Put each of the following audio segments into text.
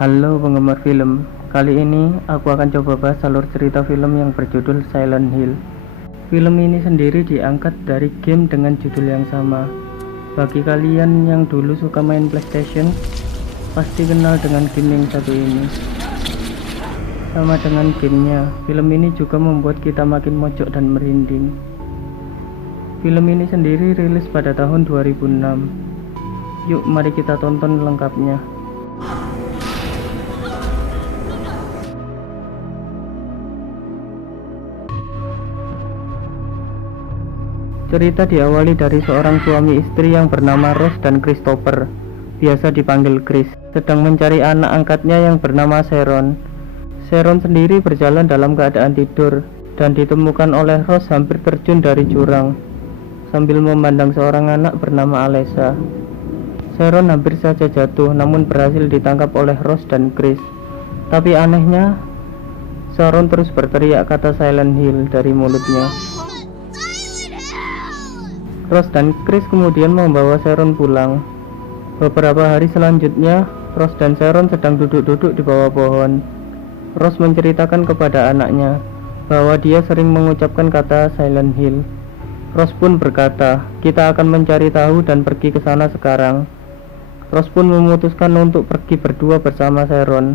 Halo penggemar film, kali ini aku akan coba bahas alur cerita film yang berjudul Silent Hill. Film ini sendiri diangkat dari game dengan judul yang sama. Bagi kalian yang dulu suka main PlayStation, pasti kenal dengan game yang satu ini. Sama dengan gamenya, film ini juga membuat kita makin mojok dan merinding. Film ini sendiri rilis pada tahun 2006. Yuk mari kita tonton lengkapnya. Cerita diawali dari seorang suami istri yang bernama Rose dan Christopher, biasa dipanggil Chris, sedang mencari anak angkatnya yang bernama Sharon. Sharon sendiri berjalan dalam keadaan tidur dan ditemukan oleh Rose hampir terjun dari jurang sambil memandang seorang anak bernama Alessa. Sharon hampir saja jatuh namun berhasil ditangkap oleh Rose dan Chris. Tapi anehnya, Sharon terus berteriak kata Silent Hill dari mulutnya. Rose dan Chris kemudian membawa Sharon pulang. Beberapa hari selanjutnya, Rose dan Sharon sedang duduk-duduk di bawah pohon. Rose menceritakan kepada anaknya bahwa dia sering mengucapkan kata Silent Hill. Rose pun berkata, "Kita akan mencari tahu dan pergi ke sana sekarang." Rose pun memutuskan untuk pergi berdua bersama Sharon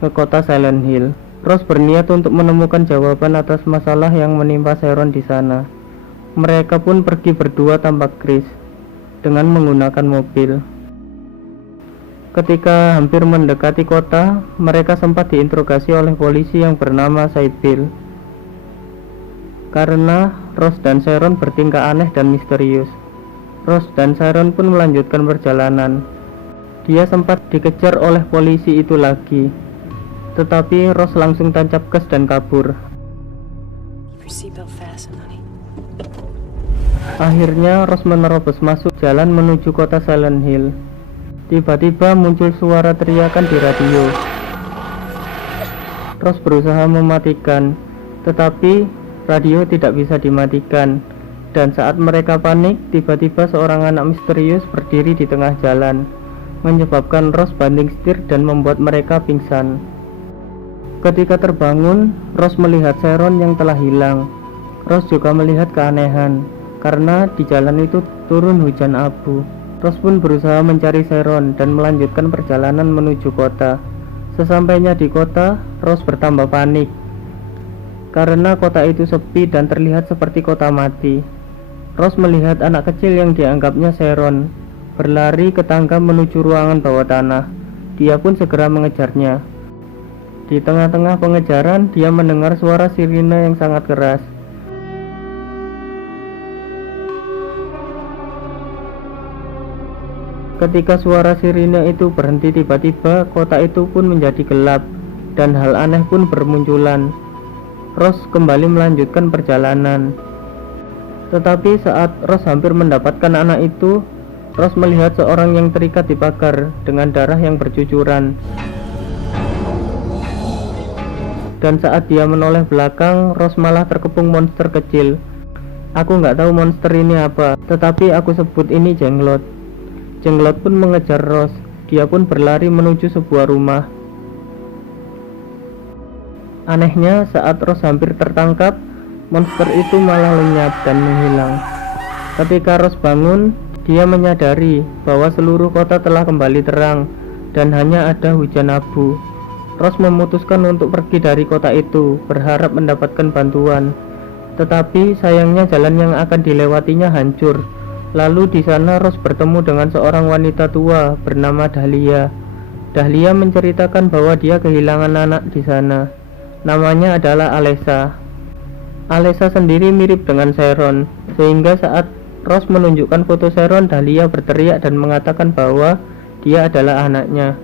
ke kota Silent Hill. Rose berniat untuk menemukan jawaban atas masalah yang menimpa Sharon di sana. Mereka pun pergi berdua tanpa Chris dengan menggunakan mobil. Ketika hampir mendekati kota, mereka sempat diinterogasi oleh polisi yang bernama Sybil karena Rose dan Sharon bertingkah aneh dan misterius. Rose dan Sharon pun melanjutkan perjalanan. Dia sempat dikejar oleh polisi itu lagi, tetapi Rose langsung tancap gas dan kabur. Akhirnya Rose menerobos masuk jalan menuju kota Silent Hill. Tiba-tiba muncul suara teriakan di radio. Rose berusaha mematikan, tetapi radio tidak bisa dimatikan. Dan saat mereka panik, tiba-tiba seorang anak misterius berdiri di tengah jalan, menyebabkan Rose banting setir dan membuat mereka pingsan. Ketika terbangun, Rose melihat Sharon yang telah hilang. Rose juga melihat keanehan karena di jalan itu turun hujan abu. Rose pun berusaha mencari Sharon dan melanjutkan perjalanan menuju kota. Sesampainya di kota, Rose bertambah panik karena kota itu sepi dan terlihat seperti kota mati. Rose melihat anak kecil yang dianggapnya Sharon berlari ke tangga menuju ruangan bawah tanah. Dia pun segera mengejarnya. Di tengah-tengah pengejaran, dia mendengar suara sirine yang sangat keras. Ketika suara sirine itu berhenti tiba-tiba, kota itu pun menjadi gelap dan hal aneh pun bermunculan. Rose kembali melanjutkan perjalanan. Tetapi saat Rose hampir mendapatkan anak itu, Rose melihat seorang yang terikat di pagar dengan darah yang bercucuran. Dan saat dia menoleh belakang, Rose malah terkepung monster kecil. Aku nggak tahu monster ini apa, tetapi aku sebut ini Jenglot. Jenglot pun mengejar Rose. Dia pun berlari menuju sebuah rumah. Anehnya, saat Rose hampir tertangkap, monster itu malah lenyap dan menghilang. Ketika Rose bangun, dia menyadari bahwa seluruh kota telah kembali terang dan hanya ada hujan abu. Rose memutuskan untuk pergi dari kota itu, berharap mendapatkan bantuan. Tetapi sayangnya jalan yang akan dilewatinya hancur. Lalu di sana Rose bertemu dengan seorang wanita tua bernama Dahlia. Dahlia menceritakan bahwa dia kehilangan anak di sana. Namanya adalah Alessa. Alessa sendiri mirip dengan Sharon, sehingga saat Rose menunjukkan foto Sharon, Dahlia berteriak dan mengatakan bahwa dia adalah anaknya.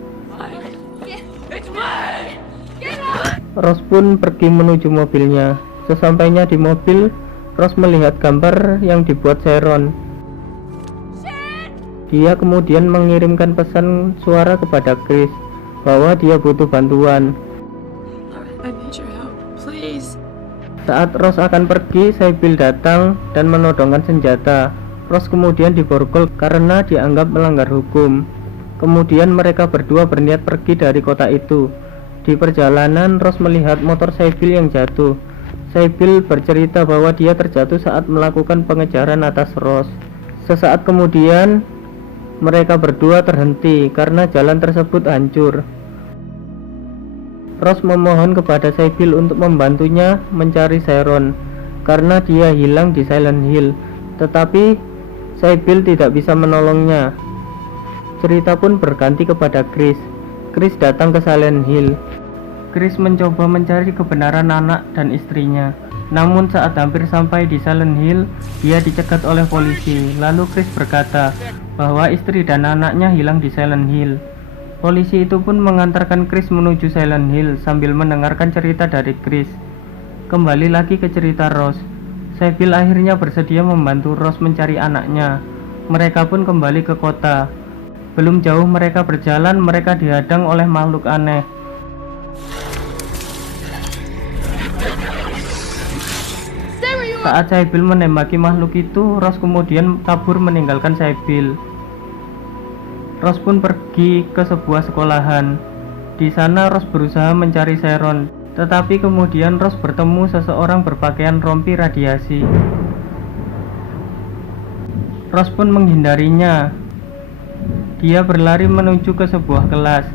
Rose pun pergi menuju mobilnya. Sesampainya di mobil, Rose melihat gambar yang dibuat Sharon. Dia kemudian mengirimkan pesan suara kepada Chris bahwa dia butuh bantuan. Saat Rose akan pergi, Sybil datang dan menodongkan senjata. Rose kemudian diborgol karena dianggap melanggar hukum. Kemudian mereka berdua berniat pergi dari kota itu. Di perjalanan, Ross melihat motor Sybil yang jatuh. Sybil bercerita bahwa dia terjatuh saat melakukan pengejaran atas Ross. Sesaat kemudian, mereka berdua terhenti karena jalan tersebut hancur. Ross memohon kepada Sybil untuk membantunya mencari Sharon karena dia hilang di Silent Hill, tetapi Sybil tidak bisa menolongnya. Cerita pun berganti kepada Chris. Chris datang ke Silent Hill. Chris mencoba mencari kebenaran anak dan istrinya. Namun saat hampir sampai di Silent Hill, dia dicegat oleh polisi. Lalu Chris berkata bahwa istri dan anaknya hilang di Silent Hill. Polisi itu pun mengantarkan Chris menuju Silent Hill sambil mendengarkan cerita dari Chris. Kembali lagi ke cerita Ross. Sybil akhirnya bersedia membantu Ross mencari anaknya. Mereka pun kembali ke kota. Belum jauh mereka berjalan, mereka dihadang oleh makhluk aneh. Saat Sybil menembaki makhluk itu, Ross kemudian kabur meninggalkan Sybil. Ross pun pergi ke sebuah sekolahan. Di sana Ross berusaha mencari Sharon, tetapi kemudian Ross bertemu seseorang berpakaian rompi radiasi. Ross pun menghindarinya. Dia berlari menuju ke sebuah kelas.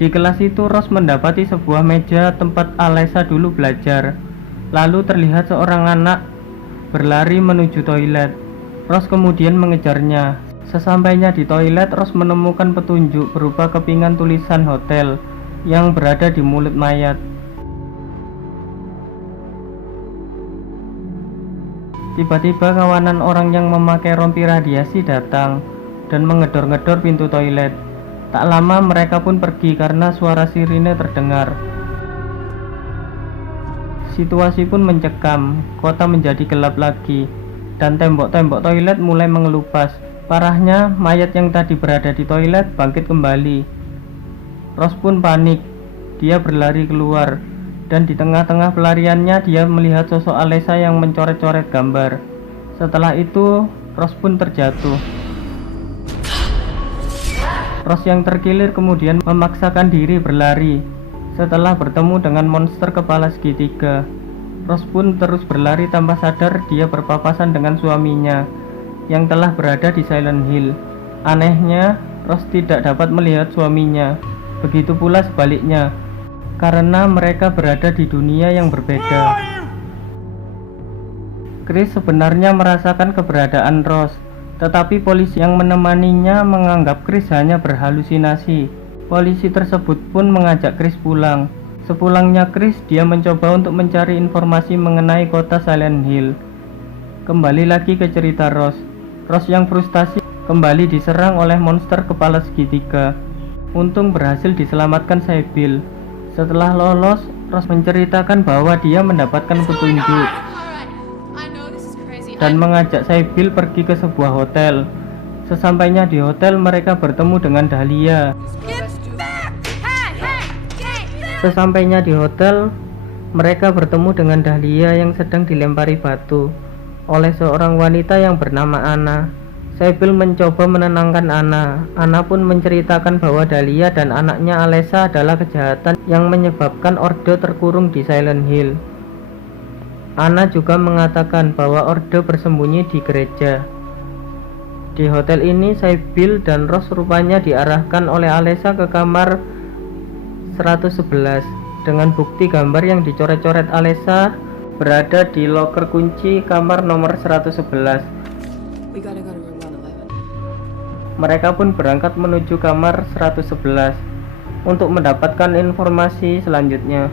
Di kelas itu Ross mendapati sebuah meja tempat Alessa dulu belajar. Lalu terlihat seorang anak berlari menuju toilet. Ross kemudian mengejarnya. Sesampainya di toilet, Ross menemukan petunjuk berupa kepingan tulisan hotel yang berada di mulut mayat. Tiba-tiba kawanan orang yang memakai rompi radiasi datang dan mengedor-ngedor pintu toilet. Tak lama mereka pun pergi karena suara sirine terdengar. Situasi pun mencekam, kota menjadi gelap lagi, dan tembok-tembok toilet mulai mengelupas. Parahnya, mayat yang tadi berada di toilet bangkit kembali. Ross pun panik. Dia berlari keluar, dan di tengah-tengah pelariannya dia melihat sosok Alessa yang mencoret-coret gambar. Setelah itu, Ross pun terjatuh. Ross yang terkilir kemudian memaksakan diri berlari. Setelah bertemu dengan monster kepala segitiga, Ross pun terus berlari tanpa sadar dia berpapasan dengan suaminya yang telah berada di Silent Hill. Anehnya, Ross tidak dapat melihat suaminya. Begitu pula sebaliknya, karena mereka berada di dunia yang berbeda. Chris sebenarnya merasakan keberadaan Ross, tetapi polisi yang menemaninya menganggap Chris hanya berhalusinasi. Polisi tersebut pun mengajak Chris pulang. Sepulangnya Chris, dia mencoba untuk mencari informasi mengenai kota Silent Hill. Kembali lagi ke cerita Ross. Ross yang frustasi kembali diserang oleh monster kepala segitiga. Untung berhasil diselamatkan Sybil. Setelah lolos, Ross menceritakan bahwa dia mendapatkan petunjuk dan mengajak Sybil pergi ke sebuah hotel. Sesampainya di hotel, mereka bertemu dengan Dahlia. Sesampainya di hotel, mereka bertemu dengan Dahlia yang sedang dilempari batu oleh seorang wanita yang bernama Anna. Sybil mencoba menenangkan Anna. Anna pun menceritakan bahwa Dahlia dan anaknya Alessa adalah kejahatan yang menyebabkan Orde terkurung di Silent Hill. Anna juga mengatakan bahwa Orde bersembunyi di gereja. Di hotel ini, Sybil dan Ross rupanya diarahkan oleh Alessa ke kamar 111 dengan bukti gambar yang dicoret-coret Alessa berada di loker kunci kamar nomor 111. Mereka pun berangkat menuju kamar 111 untuk mendapatkan informasi selanjutnya.